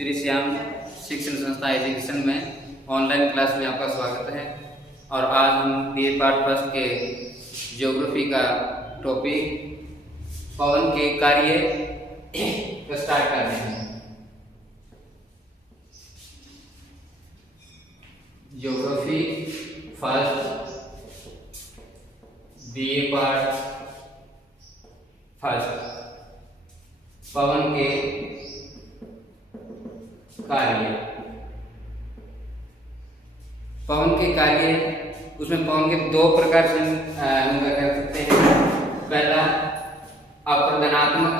श्री श्याम शिक्षण संस्था एजुकेशन में ऑनलाइन क्लास में आपका स्वागत है। और आज हम बीए पार्ट फर्स्ट के ज्योग्राफी का टॉपिक पवन के कार्य को स्टार्ट कर रहे हैं। Geography first BA part first पवन के कार्य। पवन के कार्य, उसमें पवन के दो प्रकार से हम कर सकते हैं। पहला अपर्दनात्मक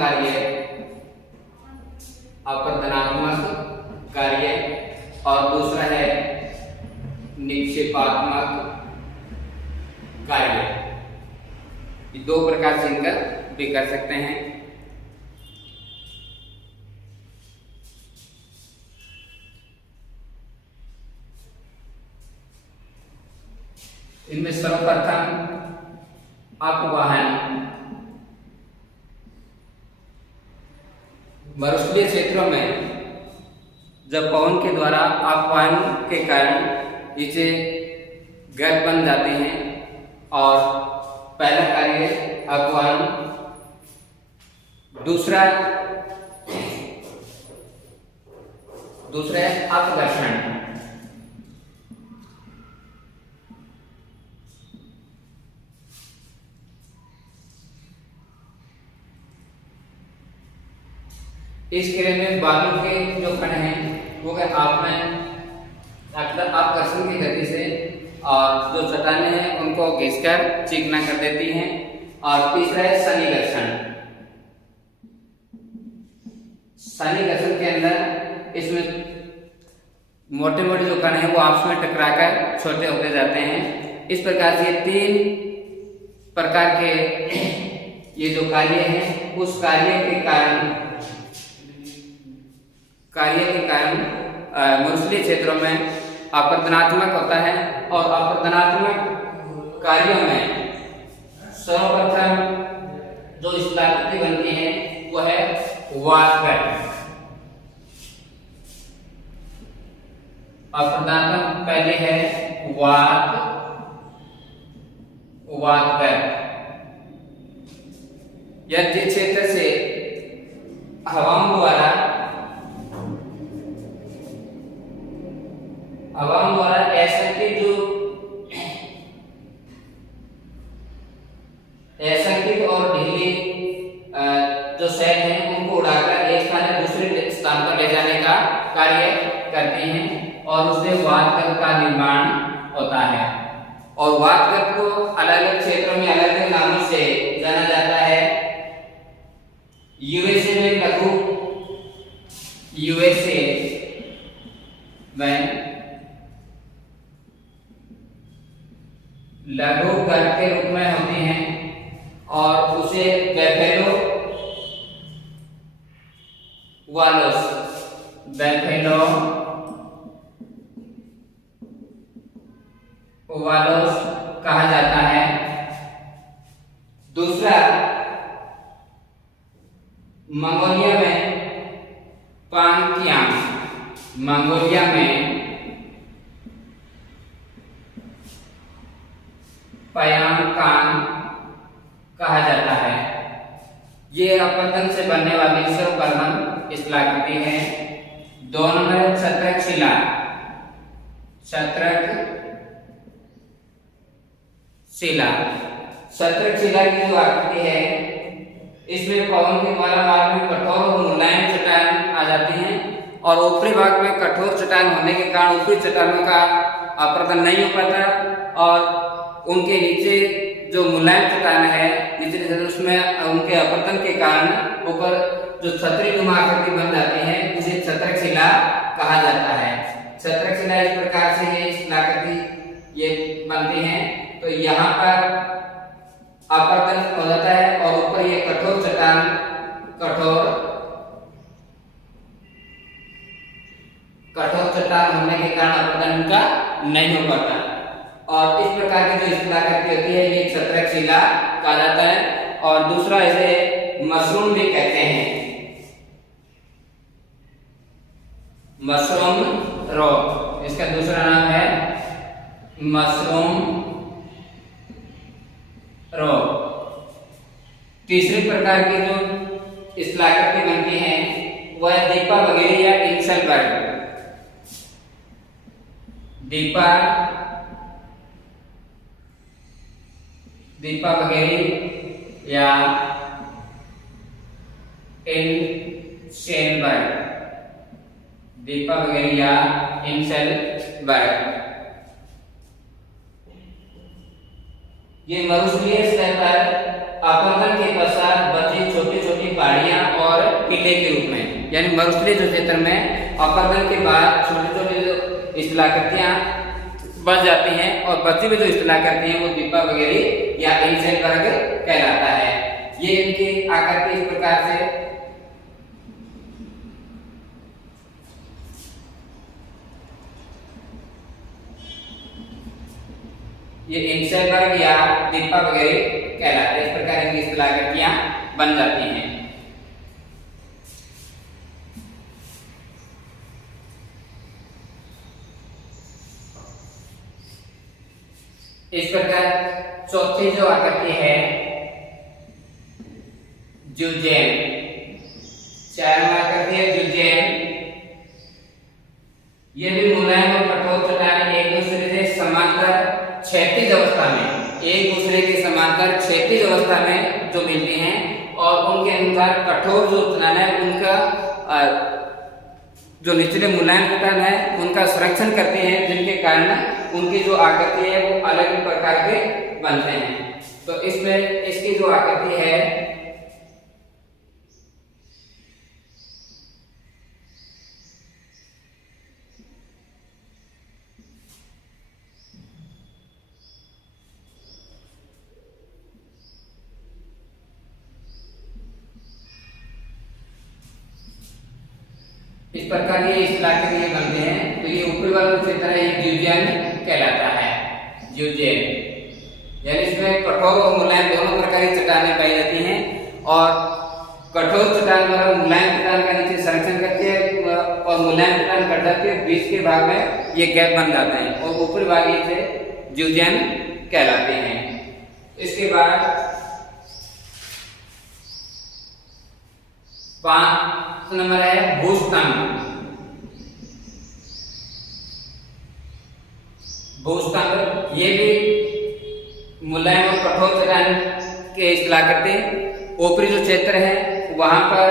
कार्य और दूसरा है निक्षेपात्मक कार्य। ये दो प्रकार से इनका भी कर सकते हैं। इनमें सर्वप्रथम अपवहन। मरुस्थलीय क्षेत्रों में जब पवन के द्वारा अपवहन के कारण नीचे गर्त बन जाते हैं और पहला कार्य अपवहन, दूसरा है अपघर्षण। इस क्रिया में बालू के जो कण हैं वो अपघर्षण की गति से और जो चट्टानें हैं उनको घिसकर चिकना कर देती हैं। और तीसरा है सन्निकर्षण के अंदर इसमें मोटे मोटे जो कण हैं वो आपस में टकराकर छोटे होते जाते हैं। इस प्रकार से तीन प्रकार के ये जो कार्य हैं उस कार्य के कारण मरुस्थलीय क्षेत्रों में अपर्दनात्मक होता है। और अपर्दनात्मक कार्यों में सर्वप्रथम जो स्थलाकृति बनती है वो है वातगर्त। अपर्दनात्मक पहले है वातगर्त। यह जिस क्षेत्र से हवाओं द्वारा असंकित और ढीली जो सेल हैं उनको उड़ाकर एक स्थान से दूसरे स्थान पर ले जाने का कार्य करती हैं और उससे वातगर्त का निर्माण होता है। और वातगर्त को अलग अलग क्षेत्रों में अलग अलग नामों से जाना जाता है। यूएसए में लघु गर्त के रूप में होती हैं और उसे बेफेलो वालोस कहा जाता है। दूसरा मंगोलिया में पयांकांग कहा जाता है। ये अपवर्तन से बनने वाली सर्वप्रथम स्थलाकृति है। दोनों में छत्रक शिला की जो आकृति है इसमें पवन के द्वारा भाग में कठोर और मुलायम चट्टान आ जाती हैं और ऊपरी भाग में कठोर चट्टान होने के कारण ऊपरी चट्टानों का अपवर्तन नहीं हो पाता और उनके नीचे जो मुलायम चट्टान है नीचे उसमें उनके अपवर्तन के कारण ऊपर जो छतरी नुमा आकृति बन जाती है उसे छत्रक शिला कहा जाता है। छत्रक शिला इस प्रकार से ये शिलाकृति ये बनती है। तो यहाँ पर अपवर्तन हो जाता है और ऊपर ये कठोर चट्टान होने के कारण अपवर्तन इनका नहीं हो पाता। और इस प्रकार की जो शिलाकृति होती है ये छत्रक शिला कहा जाता है। और दूसरा इसे मशरूम भी कहते हैं। मशरूम रॉक, इसका दूसरा नाम है मशरूम रॉक। तीसरे प्रकार की जो स्थलाकृति बनती है वह दीपा वगैरह या इंसेलबर्ग। दीपा वगैरह या इंसेलबर्ग, दीपा वगैरह या इंसेलबर्ग। ये मरुस्थलीय सतह पर अपरदन के पश्चात बची छोटी छोटी पहाड़ियां और टीले के रूप में, यानी मरुस्थलीय जो क्षेत्र में अपरदन के बाद छोटे छोटे जो स्थलाकृतियां बच जाती हैं और बची हुई जो स्थलाकृति हैं वो दीपा वगैरह या इंसेलबर्ग कहलाता है। ये इनकी आकृति इस प्रकार से ये इंसेलबर्ग या दीपा वगैरह कहलाते हैं। इस प्रकार इनकी स्थलाकृतियां बन जाती हैं। इस प्रकार चौथी जो आकृति है ज़ुज़ेन, 4 नंबर आकृति है ज़ुज़ेन। ये भी मुलायम और कठोर चट्टानें एक दूसरे से समांतर क्षैतिज अवस्था में, एक दूसरे के समांतर क्षैतिज अवस्था में जो मिलती हैं और उनके अनुसार कठोर जो चट्टान है उनका जो निचले मुलायम चट्टान है उनका संरक्षण करते हैं, जिनके कारण उनकी जो आकृति है वो अलग प्रकार के बनते हैं। तो इसमें इसकी जो आकृति है इस प्रकार ये स्थलाकृति बनते हैं। तो ये ऊपरी वाला क्षेत्र है ये ज़ुज़ेन कहलाता है, ज़ुज़ेन। यानी इसमें कठोर और मुलायम दोनों प्रकार की चट्टानें पाई जाती हैं और कठोर चट्टान द्वारा मुलायम चट्टान का नीचे संरक्षण करती है और मुलायम चट्टान कट जाती है, बीच के भाग में ये गैप बन जाते हैं और ऊपरी भाग से ज़ुज़ेन कहलाते हैं। इसके बाद 5 नंबर है भूस्तंभ। भूस्तंभ ये भी मुलायम और कठोर चट्टान के स्थलाकृति, ऊपरी जो क्षेत्र है वहां पर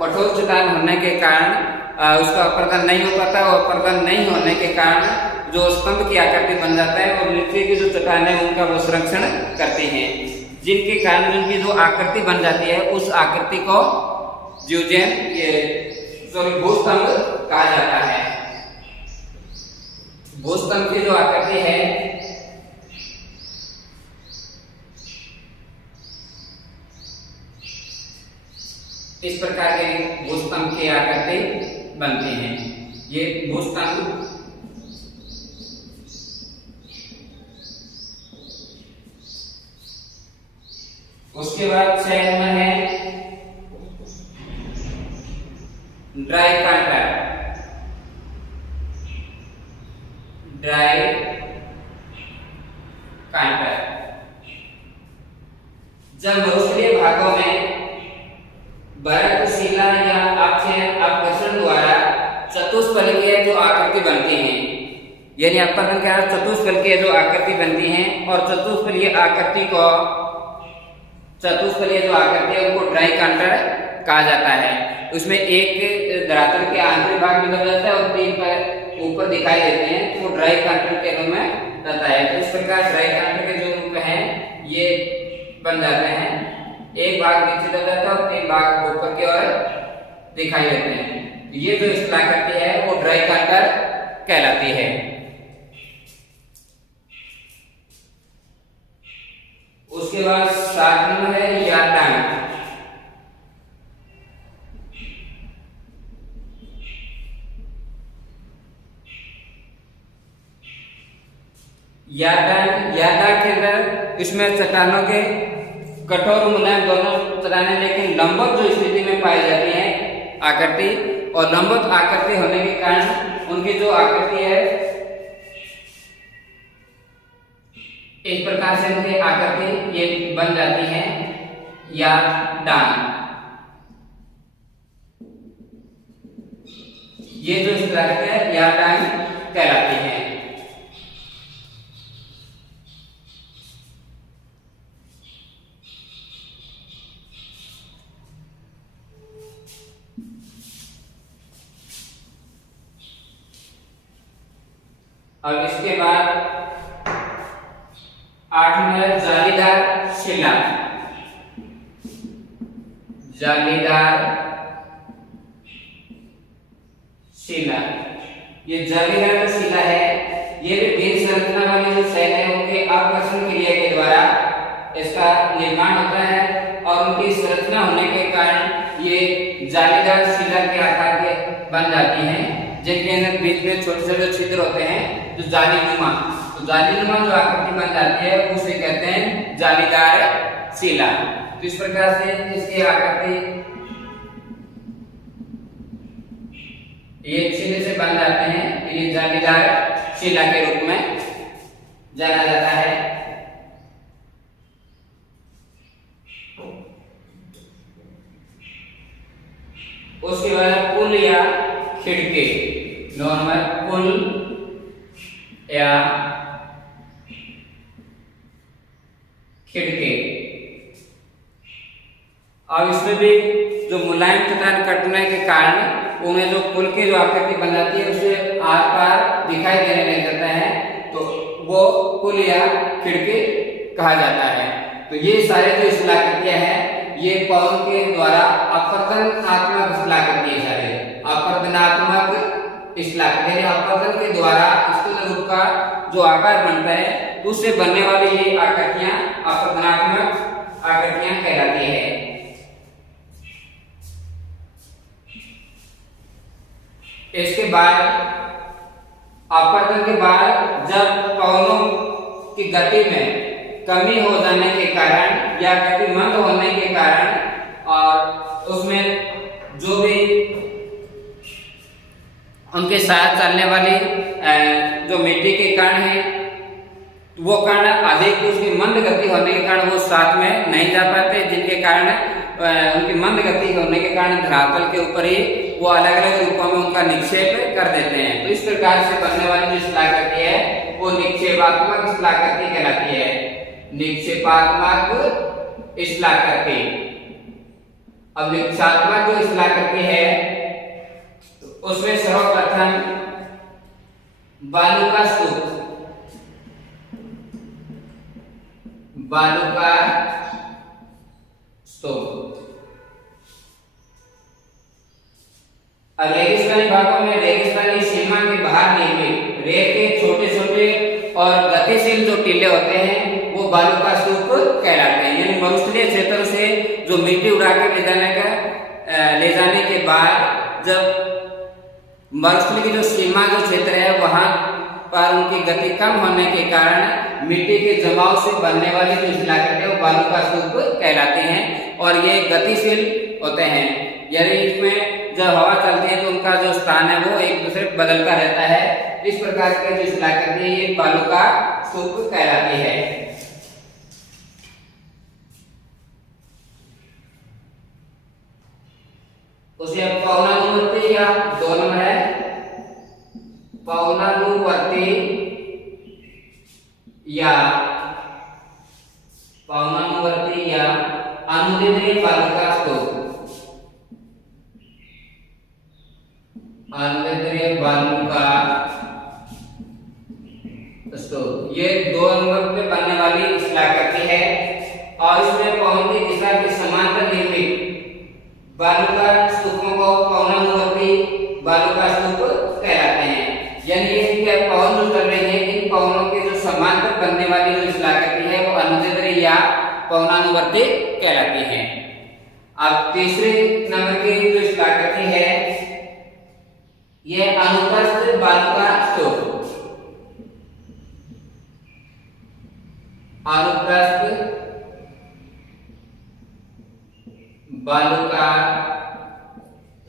कठोर चट्टान होने के कारण उसका अपरदन नहीं हो पाता और अपरदन नहीं होने के कारण जो स्तंभ की आकृति बन जाता है और नीचे की जो चट्टान है उनका वो संरक्षण करते हैं, जिनके कारण जिनकी जो आकृति बन जाती है उस आकृति को ज़ुज़ेन भूस्तंभ कहा जाता है। भूस्तंभ की जो आकृति है इस प्रकार के भूस्तंभ की आकृति बनती हैं। ये भूस्तंभ उसके बाद 6 नंबर है ड्राई कांटर। ड्राई कांटर जब मरुस्थलीय भागों में बर्फ, शिला या अपघर्षण द्वारा चतुष्फलकीय जो आकृति बनती हैं, यानी अपघर्षण के कारण चतुष्फलकीय जो आकृति बनती हैं और चतुष्फलीय जो आकृति है उनको ड्राई कांटर कहा जाता है। उसमें एक धरातल के आंतरिक भाग में दब जाता है और 3 पर ऊपर दिखाई देते हैं, तो वो ड्राई कांटर के रूप में रहता है। तो इस प्रकार ड्राई कांटर के जो रूप हैं ये बन जाते हैं, एक भाग नीचे दब जाता है और 3 भाग ऊपर की ओर दिखाई देते हैं। ये जो स्थलाकृति है वो ड्राई कांटर कहलाती है। उसके बाद 7 नंबर है यातांग। यातांग के अंदर इसमें चट्टानों के कठोर मुलायम दोनों चट्टानें लेकिन लंबवत जो स्थिति में पाई जाती हैं आकृति और लंबवत आकृति होने के कारण उनकी जो आकृति है इस प्रकार से उनकी आकृति ये बन जाती है या डांग। ये जो इस तरह के या डांग कहलाती है। अब इसके बाद 8 नंबर जालीदार शिला। जालीदार शिला, ये जालीदार जो शिला है ये भी बीज संरचना वाली जो शैल है उनके आकर्षण क्रिया के द्वारा इसका निर्माण होता है और उनकी संरचना होने के कारण ये जालीदार शिला के आकार के बन जाती हैं, जिनके अंदर बीच में छोटे छोटे छिद्र होते हैं जो जालीनुमा। तो जालीनुमा जो आकृति बन जाती है उसे कहते हैं जालीदार शिला। तो इस प्रकार से इसकी आकृति ये शिले से बन जाते हैं, ये जालीदार शिला के रूप में जाना जाता है। उसके बाद पुल या खिड़की, नॉर्मल पुल या खिड़की। अब इसमें भी जो मुलायम चट्टान कटने के कारण उन्हें जो पुल की जो आकृति बन जाती है उसे आर पार दिखाई देने लग जाता है, तो वो पुल या खिड़की कहा जाता है। तो ये सारे जो शिलाकृतियां हैं ये पवन के द्वारा अपवर्तनात्मक शिलाकृति है। सारे अपवर्तनात्मक शिलाकृति, अपवर्तन के द्वारा स्थूल रूप का जो आकार बनता है उससे बनने वाली ये आकृतियां अपवर्तनात्मक आकृतियां कहलाती है। इसके बाद अपवर्तन के बाद जब पवनों की गति में कमी हो जाने के कारण या गति मंद होने के कारण और उसमें जो भी उनके साथ चलने वाली जो मिट्टी के कण है वो कण अधिक उसकी मंद गति होने के कारण वो साथ में नहीं जा पाते, जिनके कारण उनकी मंद गति होने के कारण धरातल के ऊपर ही वो अलग अलग रूपों में उनका निक्षेप कर देते हैं। तो इस प्रकार से बनने वाली जो शिलाकृति है वो निक्षेपात्मक शिलाकृति कहलाती है। निक्षेपात्मक शिलाकृति। अब निक्षेपात्मक जो शिलाकृति है उसमें सर्वप्रथम बालू का स्तूप, बालू का स्तूप। रेगिस्तानी भागों में रेगिस्तानी सीमा के बाहर निर्मित रेत के छोटे छोटे और गतिशील जो टीले होते हैं वो बालू का स्तूप कहलाते हैं। यानी मरुस्थलीय क्षेत्र से जो मिट्टी उड़ा के ले जाने के बाद जब मरुस्थल की जो सीमा जो क्षेत्र है वहां पर उनकी गति कम होने के कारण मिट्टी के जमाव से बनने वाली जो शिलाकृति है वो बालू का स्तूप कहलाते हैं और ये गतिशील होते हैं। यानी इसमें जब हवा चलती है तो उनका जो स्थान है वो एक दूसरे बदलता रहता है। इस प्रकार के जो शिलाकृति है ये बालू का स्तूप कहलाती है। उसे पौनानुवर्ती या 2 नंबर है पौनानुवर्ती या अनुदैर्ध्य बालू का स्तूप। अनुदैर्ध्य बालू का स्तूप ये 2 नंबर पे बनने वाली शिलाकृति है और इसमें पवन की दिशा के समांतर निर्मित बालू का स्तूपों को पौनानुवर्ती बालू का स्तूप कहलाते हैं। यानी ये क्या पवन जो चल रही है इन पवनों के जो समांतर बनने वाली जो शिलाकृति है वो अनुदैर्ध्य या पौनानुवर्ती कहलाती है। अब तीसरे नंबर की जो शिलाकृति है ये अनुप्रस्थ बालू का स्तूप। अनुप्रस्थ बालू का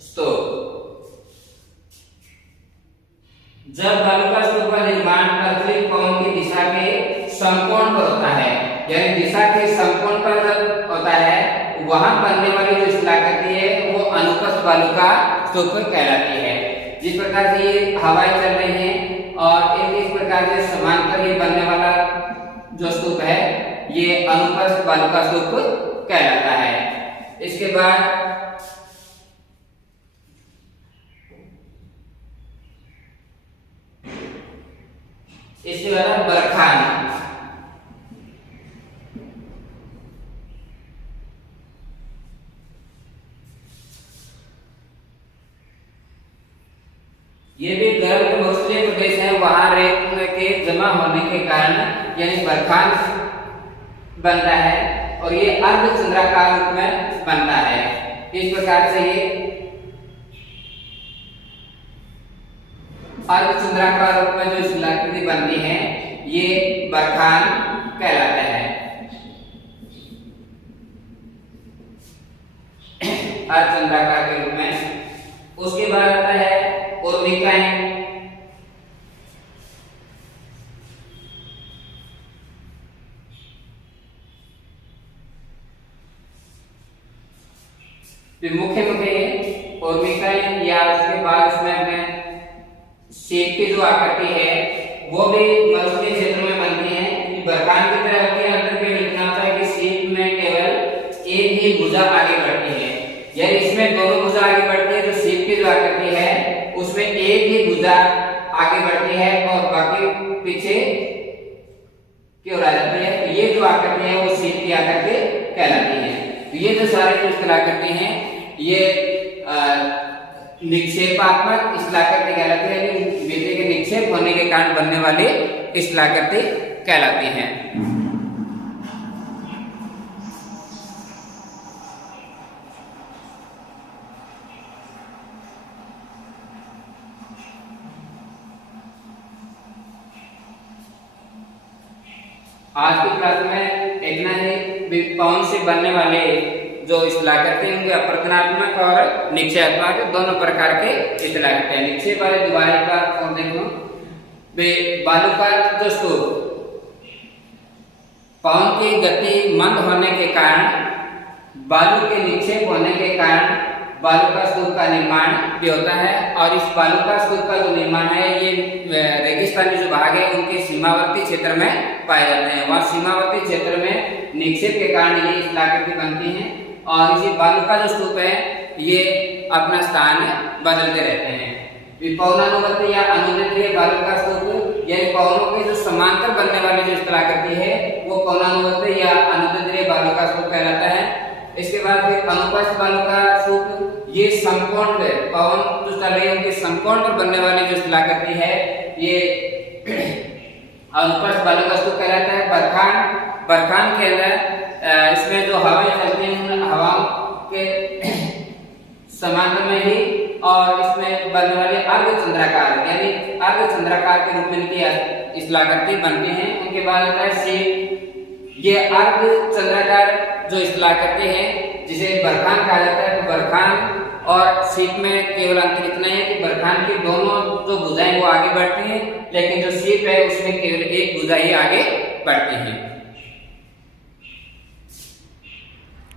स्तूप जब बालू का स्तूप का निर्माण अतिरिक्त पवन की दिशा के समकोण पर होता है, यानी दिशा के समकोण पर जब होता है वहां बनने वाली जो शिलाकृति है वो अनुप्रस्थ बालू का स्तूप कहलाती है। जिस प्रकार से ये हवाएं चल रही हैं और एक इस प्रकार से समांतर ये बनने वाला जो स्तूप है ये अनुप्रस्थ बालू का स्तूप कहलाता है। इसके बाद बरखान। ये भी गर्म बहुस्थलीय प्रदेश है, वहां रेत के जमा होने के कारण यानी बरखान बनता है और ये अर्धचंद्राकार रूप में बनता है। इस प्रकार से ये अर्धचंद्राकार रूप में जो शिलाकृति बनती है ये बरखान कहलाता है। अर्धचंद्राकार के रूप में। उसके बाद आता है उर्मिकाएं। मुख्य मुख्य उर्मिकाएं या उसके बाद इसमें शेप की जो आकृति है वो भी मरुस्थलीय क्षेत्र में बनती है। बरखान की तरह होती है, अंतर केवल इतना होता है कि शेप में केवल एक ही भुजा आगे बढ़ती है, यानी इसमें दोनों भुजा आगे बढ़ती है। जो शेप की जो आकृति है उसमें एक ही भुजा आगे बढ़ती है और बाकी पीछे की ओर आ जाती है। तो ये जो आकृति है वो शेप की आकृति कहलाती है। तो ये जो सारे जो कलाकृति हैं ये निक्षेपात्मक शिलाकृति कहलाती है, यानी बिजली के निक्षेप होने के कारण बनने वाली शिलाकृति कहलाती है। आज की क्लास में इतना ही। पवन से बनने वाले जो शिलाकृति होंगे अपरतनात्मक और निक्षेपात्मक दोनों प्रकार के शिलाकृति हैं। निक्षेप वाले दोबारा एक बार और देखो, बालू का जो स्तूप पवन की गति मंद होने के कारण बालू के निक्षेप होने के कारण बालू का स्तूप का निर्माण भी होता है। और इस बालू का स्तूप का जो निर्माण है ये रेगिस्तानी जो भाग है उनके सीमावर्ती क्षेत्र में पाए जाते हैं। वहाँ सीमावर्ती क्षेत्र में निक्षेप के कारण ये शिलाकृति बनती है और इसी बालू का जो स्तूप है ये अपना स्थान बदलते रहते हैं। पवनानुवर्ती या अनुदैर्ध्य बालू का स्तूप यानी पवनों के जो समांतर बनने वाली जो शिलाकृति है वो पवनानुवर्ती या अनुदैर्ध्य बालू का स्तूप कहलाता है। इसके बाद फिर अनुप्रस्थ बालू का स्तूप ये समकोण पे पवन जो चल रही है उनके समकोण पर बनने वाली जो शिलाकृति है ये अनुप्रस्थ बालू का स्तूप कहलाता है। बरखान के अंदर इसमें जो हवाएं चलती हैं उन हवाओं के समांतर में ही और इसमें बनने वाले अर्धचंद्राकार यानी अर्धचंद्राकार के रूप में इनकी शिलाकृति बनती है। उनके बाद आता है शेप। ये अर्धचंद्राकार जो शिलाकृति है जिसे बरखान कहा जाता है। तो बरखान और शेप में केवल अंतर इतना है कि बरखान की दोनों जो भुजाएं वो आगे बढ़ती हैं, लेकिन जो शेप है उसमें केवल एक भुजा ही आगे बढ़ती है।